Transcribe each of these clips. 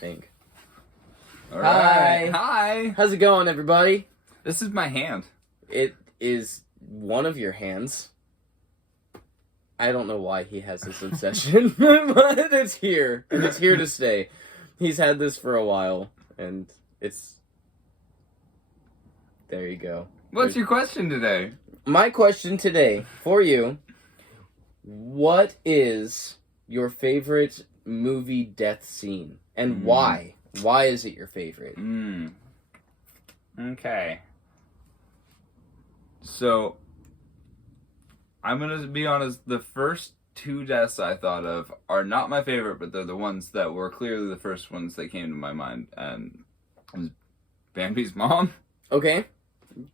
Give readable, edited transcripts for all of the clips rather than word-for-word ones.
think. All right. Hi. How's it going, everybody? This is my hand. It is one of your hands. I don't know why he has this obsession, but it's here. And it's here to stay. He's had this for a while, and it's... There you go. What's your question today? My question today for you, what is your favorite movie death scene? And why? Why is it your favorite? Okay. So, I'm going to be honest, the first two deaths I thought of are not my favorite, but they're the ones that were clearly the first ones that came to my mind. And it was Bambi's mom. Okay.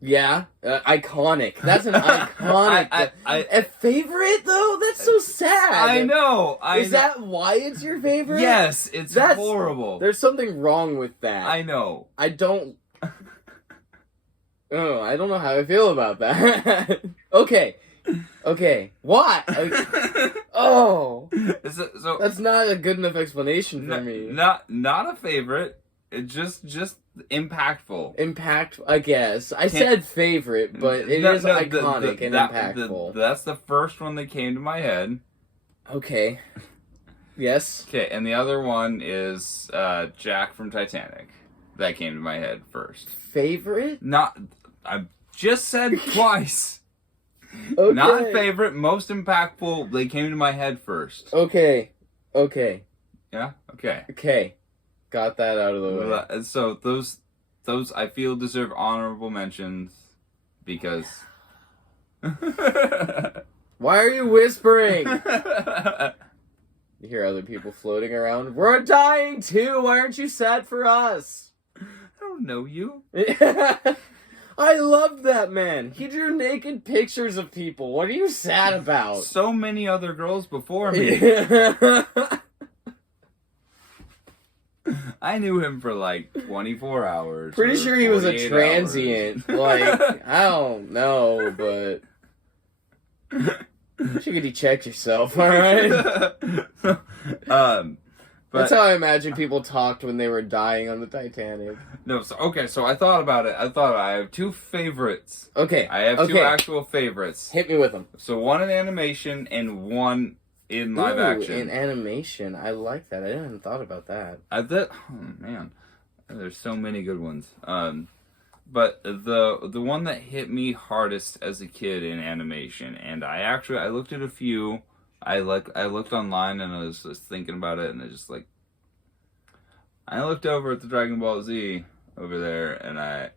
Yeah. Iconic. That's an iconic... A favorite, though? That's so sad. I know. Is that why it's your favorite? Yes, that's horrible. There's something wrong with that. I know. I don't know how I feel about that. Okay. What? So that's not a good enough explanation for me. Not a favorite. It's just impactful. I guess. I said favorite, but it is iconic and impactful. That's the first one that came to my head. Okay. Yes. Okay, and the other one is Jack from Titanic. That came to my head first. Favorite? I just said twice. Okay. Not favorite, most impactful. They came to my head first. Okay. Yeah? Okay. Okay. Got that out of the way. So those I feel deserve honorable mentions because... Why are you whispering? You hear other people floating around. We're dying too. Why aren't you sad for us? I don't know you. I love that man. He drew naked pictures of people. What are you sad about? So many other girls before me. I knew him for like 24 hours. Pretty sure he was a transient. Like, I don't know, but... Chickadee, check yourself, alright? That's how I imagine people talked when they were dying on the Titanic. No, so I thought about it. I have two favorites. Okay. I have two actual favorites. Hit me with them. So one in animation and one in live action. In animation. I like that. I hadn't thought about that. Oh man. There's so many good ones. But the one that hit me hardest as a kid in animation, and I looked at a few. I looked online and I was just thinking about it, and I looked over at the Dragon Ball Z over there, and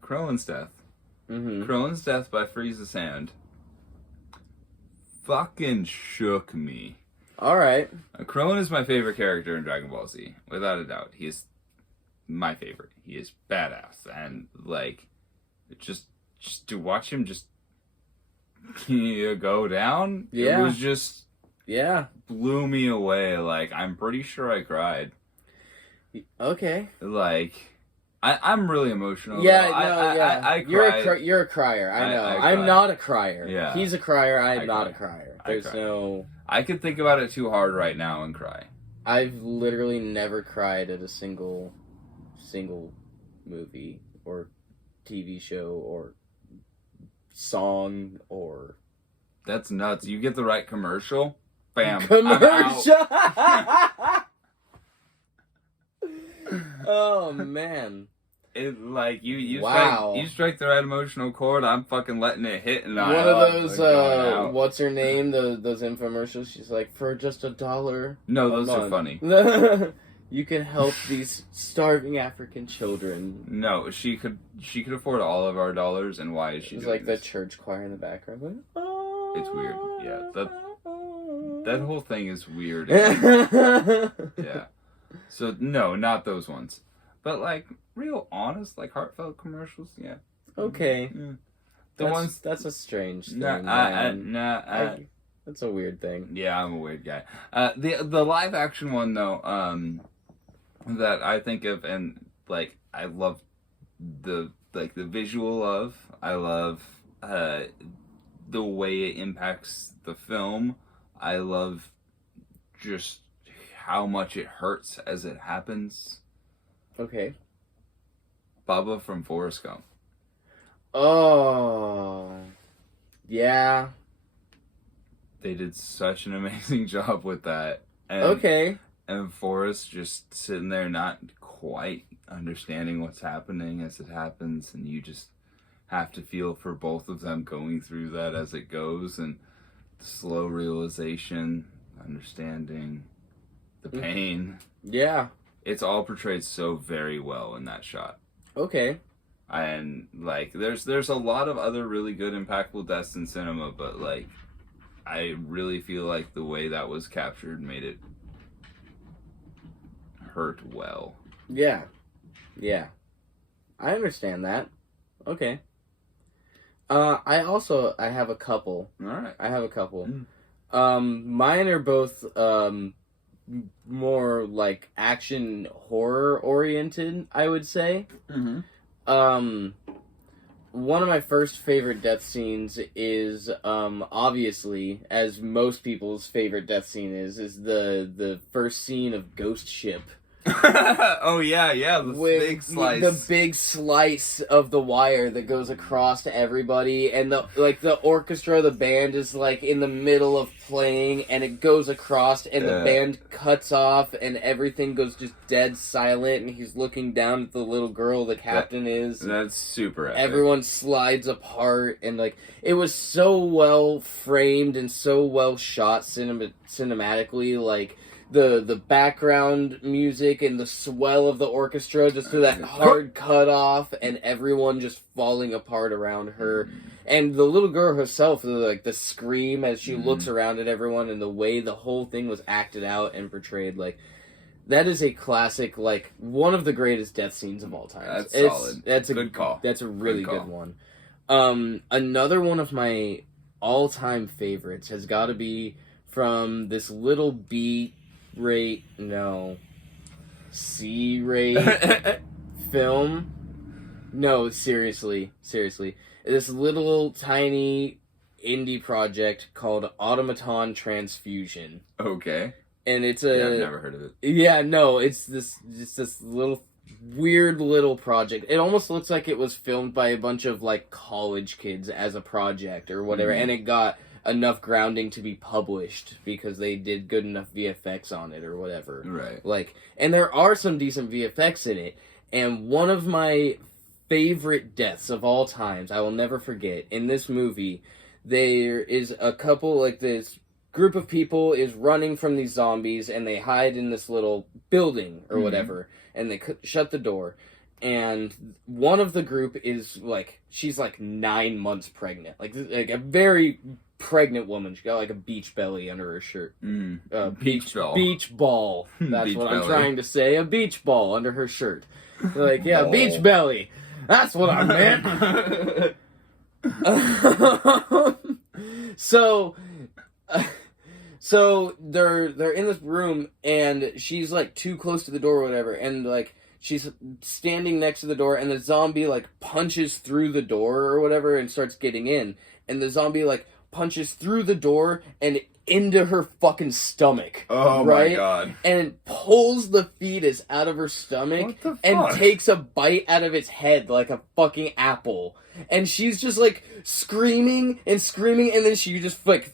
Krillin's death. Krillin's death by Frieza's hand fucking shook me. Alright. Krillin is my favorite character in Dragon Ball Z, without a doubt. He is my favorite. He is badass, and just to watch him just go down, yeah, it was just blew me away. Like, I'm pretty sure I cried. Okay. Like, I'm really emotional. Yeah, I cried. You're a crier. I know. I'm not a crier. Yeah. He's a crier. I'm not a crier. I could think about it too hard right now and cry. I've literally never cried at a single movie or TV show or song or... That's nuts. You get the right commercial, bam. Commercial! Oh, man. It, like, you wow. strike the right emotional chord, I'm fucking letting it hit. And one of those, what's her name? Those infomercials. She's like, for just $1. No, those are funny. You can help these starving African children. No, she could afford all of our dollars, and why is she doing like this? The church choir in the background. Like, oh, it's weird. Yeah, that whole thing is weird. Yeah. So no, not those ones. But like real honest, like heartfelt commercials, yeah. Okay. Yeah. That's a strange thing. That's a weird thing. Yeah, I'm a weird guy. The live action one though, that I think of, and like I love the visual of. I love the way it impacts the film. I love just how much it hurts as it happens. Okay. Bubba from Forrest Gump. Oh. Yeah. They did such an amazing job with that. And, Okay. And Forrest just sitting there not quite understanding what's happening as it happens, and you just have to feel for both of them going through that as it goes, and the slow realization, understanding the pain. Yeah. It's all portrayed so very well in that shot. Okay. And like there's a lot of other really good impactful deaths in cinema, but like I really feel like the way that was captured made it hurt well. Yeah. Yeah. I understand that. Okay. I have a couple. All right. I have a couple. Mm. Mine are both more like action horror oriented, I would say. Mm-hmm. One of my first favorite death scenes is obviously, as most people's favorite death scene is the first scene of Ghost Ship. Oh yeah, the big slice. The big slice of the wire that goes across to everybody, and the orchestra, the band is like in the middle of playing, and it goes across, and the band cuts off, and everything goes just dead silent, and he's looking down at the little girl the captain is. That's super epic. Everyone slides apart, and like it was so well framed and so well shot cinematically, like. The background music and the swell of the orchestra just to that hard cut off and everyone just falling apart around her. And the little girl herself, the scream as she looks around at everyone and the way the whole thing was acted out and portrayed, like, that is a classic, like, one of the greatest death scenes of all time. That's solid. That's a good call. That's a really good one. Another one of my all-time favorites has got to be from this little C-rate film. No, seriously. This little tiny indie project called Automaton Transfusion. Okay. And it's I've never heard of it. Yeah, no, it's this little weird little project. It almost looks like it was filmed by a bunch of like college kids as a project or whatever, and it got enough grounding to be published because they did good enough VFX on it or whatever. Right. Like, and there are some decent VFX in it. And one of my favorite deaths of all times, I will never forget, in this movie, there is a couple, like this group of people is running from these zombies and they hide in this little building or whatever. And they shut the door. And one of the group is like, she's like 9 months pregnant. Like a very pregnant woman. She got like a beach belly under her shirt. Beach ball. Beach ball. That's Beach what belly. I'm trying to say. A beach ball under her shirt. Like, yeah, Ball. beach belly. That's what I meant. So they're in this room and she's like too close to the door or whatever, and like she's standing next to the door and the zombie like punches through the door or whatever and starts getting in, and the zombie like punches through the door and into her fucking stomach. Oh right? my god. And pulls the fetus out of her stomach What the and fuck? takes a bite out of its head like a fucking apple. And she's just like screaming, and then she just like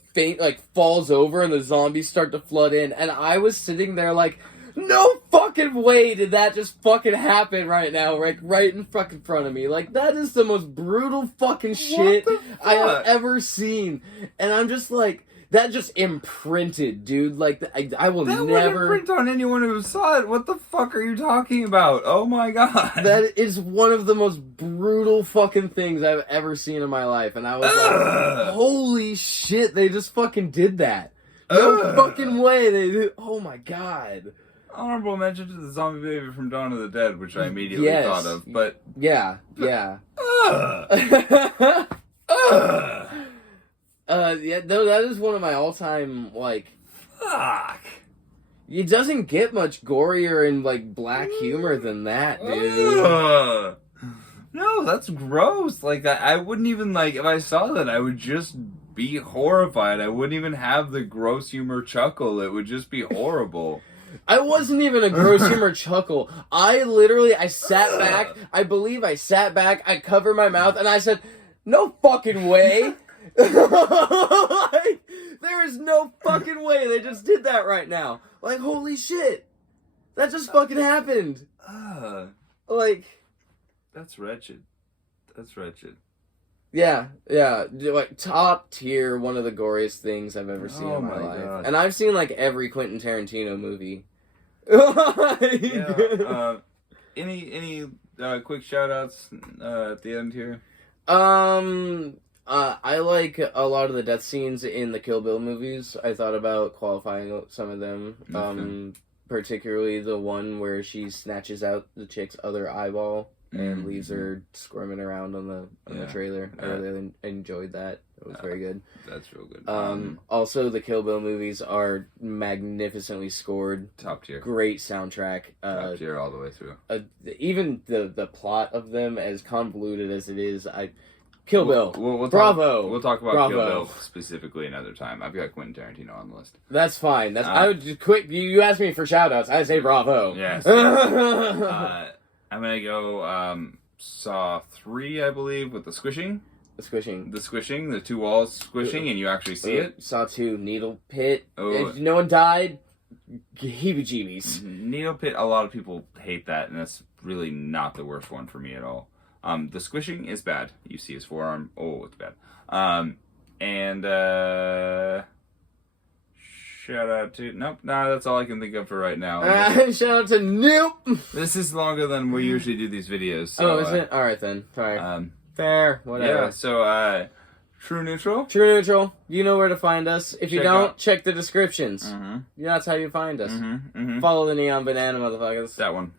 falls over and the zombies start to flood in. And I was sitting there like, no fucking way did that just fucking happen right now, like right in fucking front of me. Like, that is the most brutal fucking shit I have ever seen. And I'm just like, that just imprinted, dude. Like, I will That never... wouldn't print on anyone who saw it. What the fuck are you talking about? Oh my god. That is one of the most brutal fucking things I've ever seen in my life. And I was like, holy shit, they just fucking did that. No fucking way they did. Oh my god. Honorable mention to the zombie baby from Dawn of the Dead, which I immediately Yes. thought of, but... Yeah. Yeah, no, that is one of my all-time, like... Fuck. It doesn't get much gorier and, like, black humor than that, dude. No, that's gross. Like, I wouldn't even, like, if I saw that, I would just be horrified. I wouldn't even have the gross humor chuckle. It would just be horrible. I wasn't even a gross humor chuckle. I sat back. I believe I sat back. I covered my mouth and I said, "No fucking way." Like, there is no fucking way they just did that right now. Like, holy shit. That just fucking happened. Like, that's wretched. That's wretched. yeah. Like, top tier, one of the goriest things I've ever seen in my life. God. And I've seen, like, every Quentin Tarantino movie. Yeah. Any quick shout outs at the end here? I like a lot of the death scenes in the Kill Bill movies. I thought about qualifying some of them. Okay. Particularly the one where she snatches out the chick's other eyeball and leaves her squirming around on the trailer. I really enjoyed that. It was very good. That's real good. Also, the Kill Bill movies are magnificently scored. Top tier. Great soundtrack. Top tier all the way through. Even the plot of them, as convoluted as it is, Kill Bill. We'll Bravo. We'll talk about Bravo. Kill Bill specifically another time. I've got Quentin Tarantino on the list. That's fine. I would just quick. You asked me for shout outs. I say bravo. Yes. I'm gonna go Saw 3, I believe, with the squishing. The squishing. The two walls squishing, and you actually see it. Saw 2, Needle Pit. Oh. If no one died, heebie-jeebies. Needle Pit, a lot of people hate that, and that's really not the worst one for me at all. The squishing is bad. You see his forearm. Oh, it's bad. Shout out to... Nope, that's all I can think of for right now. Shout out to Nope. This is longer than we usually do these videos. So, is it? Alright then. Sorry. Fair. Whatever. Yeah, so, True Neutral. True Neutral. You know where to find us. If you Check don't, out. check the descriptions. Mm-hmm. That's how you find us. Mm-hmm. Follow the Neon Banana, motherfuckers. That one.